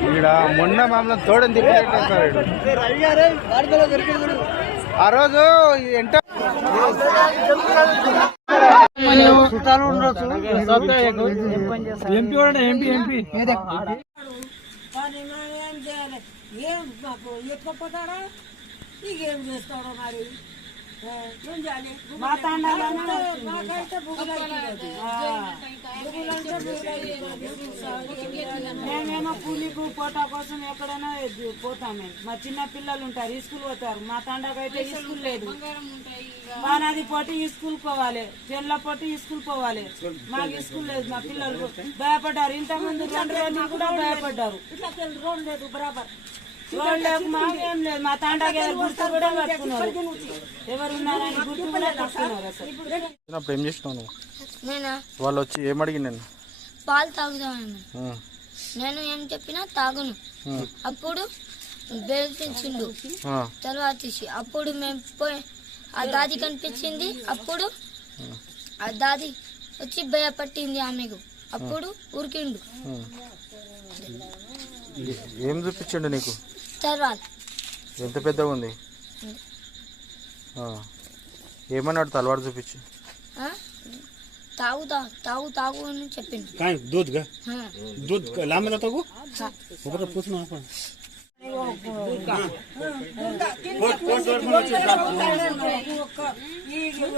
ఇక్కడ మొన్న మమ్మల్ని తోడని తిరిగి ఆ రోజు ఉండొచ్చు ఎంపీ ఎంపీ ఎంపీ ఏం ఇక ఏం చేస్తాడో మరి? మా. మేమేమో కూలికు పోటా కోసం ఎక్కడైనా పోతాం మేము మా చిన్న పిల్లలు ఉంటారు ఈ స్కూల్ పోతారు. మా తండకు అయితే ఈ స్కూల్ లేదు. వానాది పోటీ ఈ స్కూల్ పోవాలి. తెల్ల పోటీ ఈ స్కూల్ పోవాలి. మాకు ఈ స్కూల్ లేదు మా పిల్లలు భయపడ్డారు. ఇంత ముందు రెండు రోజులు కూడా భయపడ్డారు. రోడ్ లేదు బరాబర్. లేక మాకేం లేదు. మా తండకి ఎవరు గుర్తు కూడా కట్టుకున్నారు ఎవరు ఉన్నారని గుర్తు కూడా కట్టుకున్నారు అసలు అప్పుడు ఏం చేసినావు నేను? వాళ్ళు వచ్చి ఏం అడిగి నేను పాలు తాగుతాను నేను ఏం చెప్పినా తాగును. అప్పుడు బెదిరించిండు తర్వాత అప్పుడు మేము పోయి ఆ దాది కనిపించింది. అప్పుడు ఆ దాది వచ్చి భయపట్టింది ఆమెకు. అప్పుడు ఉరికిండు. ఏం చూపించండు నీకు తర్వాత ఎంత పెద్దగా ఉంది ఆ. ఏమన్నాడు తలవాడు చూపించి ఆ? తాగుతా తాగు తాగు అని చెప్పిండు काय दूध का ఆ. दूध का- लांब लावतो गो ऊपर पूछ ना आपण ఈ గెలి గెలి గెలి గెలి అట్లా పెరిగి